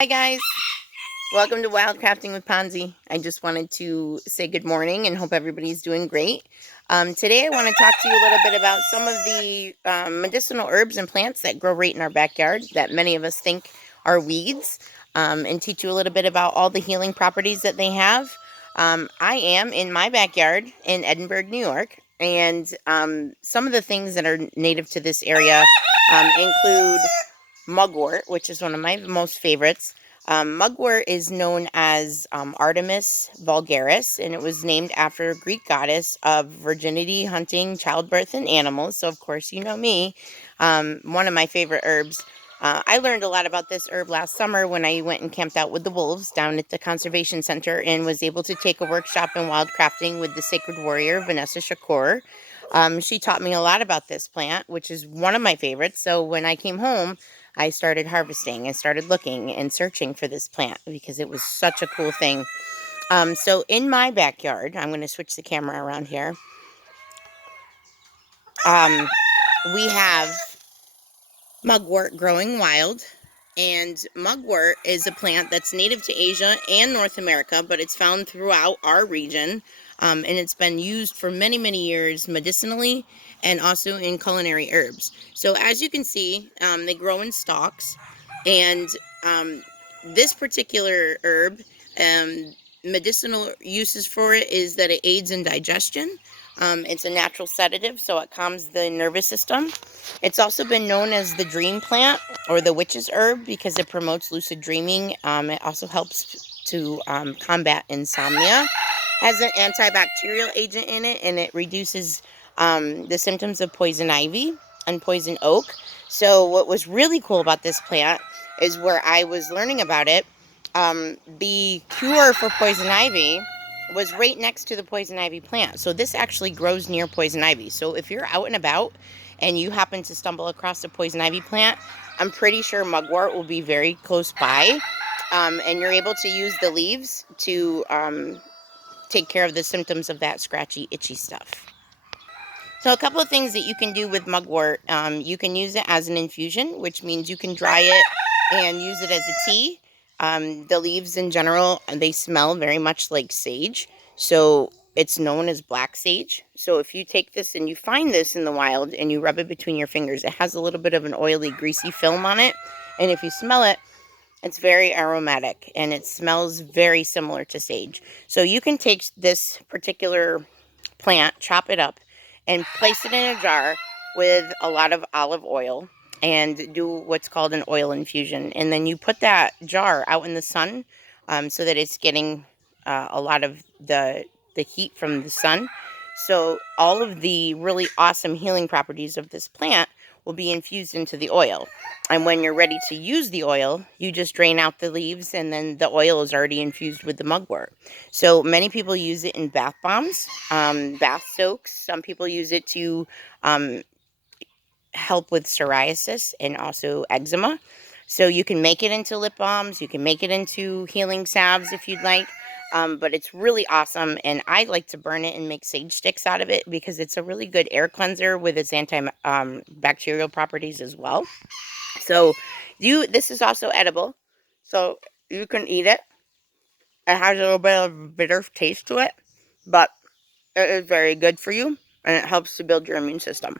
Hi guys, welcome to Wildcrafting with Ponzi. I just wanted to say good morning and hope everybody's doing great. Today I want to talk to you a little bit about some of the medicinal herbs and plants that grow right in our backyard that many of us think are weeds, and teach you a little bit about all the healing properties that they have. I am in my backyard in Edinburgh, New York, and some of the things that are native to this area include mugwort, which is one of my most favorites. Mugwort is known as Artemis vulgaris, and it was named after a Greek goddess of virginity, hunting, childbirth, and animals. So, of course, you know me, one of my favorite herbs. I learned a lot about this herb last summer when I went and camped out with the wolves down at the conservation center and was able to take a workshop in wildcrafting with the sacred warrior, Vanessa Shakur. She taught me a lot about this plant, which is one of my favorites. So when I came home, I started harvesting and started looking and searching for this plant because it was such a cool thing. So in my backyard, I'm going to switch the camera around here. We have mugwort growing wild. And mugwort is a plant that's native to Asia and North America, but it's found throughout our region. And it's been used for many, many years medicinally and also in culinary herbs. So as you can see, they grow in stalks. And this particular herb, medicinal uses for it is that it aids in digestion. It's a natural sedative, so it calms the nervous system. It's also been known as the dream plant or the witch's herb because it promotes lucid dreaming. It also helps to combat insomnia. Has an antibacterial agent in it, and it reduces the symptoms of poison ivy and poison oak. So what was really cool about this plant is where I was learning about it, the cure for poison ivy was right next to the poison ivy plant. So this actually grows near poison ivy. So if you're out and about and you happen to stumble across a poison ivy plant, I'm pretty sure mugwort will be very close by. And you're able to use the leaves to take care of the symptoms of that scratchy, itchy stuff. So a couple of things that you can do with mugwort. You can use it as an infusion, which means you can dry it and use it as a tea. The leaves in general, they smell very much like sage. So it's known as black sage. So if you take this and you find this in the wild and you rub it between your fingers, it has a little bit of an oily, greasy film on it. And if you smell it, it's very aromatic and it smells very similar to sage. So you can take this particular plant, chop it up, and place it in a jar with a lot of olive oil and do what's called an oil infusion. And then you put that jar out in the sun so that it's getting a lot of the heat from the sun. So all of the really awesome healing properties of this plant will be infused into the oil. And when you're ready to use the oil, you just drain out the leaves and then the oil is already infused with the mugwort. So many people use it in bath bombs, bath soaks. Some people use it to help with psoriasis and also eczema. So you can make it into lip balms. You can make it into healing salves if you'd like. But it's really awesome, and I like to burn it and make sage sticks out of it because it's a really good air cleanser with its antibacterial properties as well. So this is also edible, so you can eat it. It has a little bit of bitter taste to it, but it is very good for you, and it helps to build your immune system.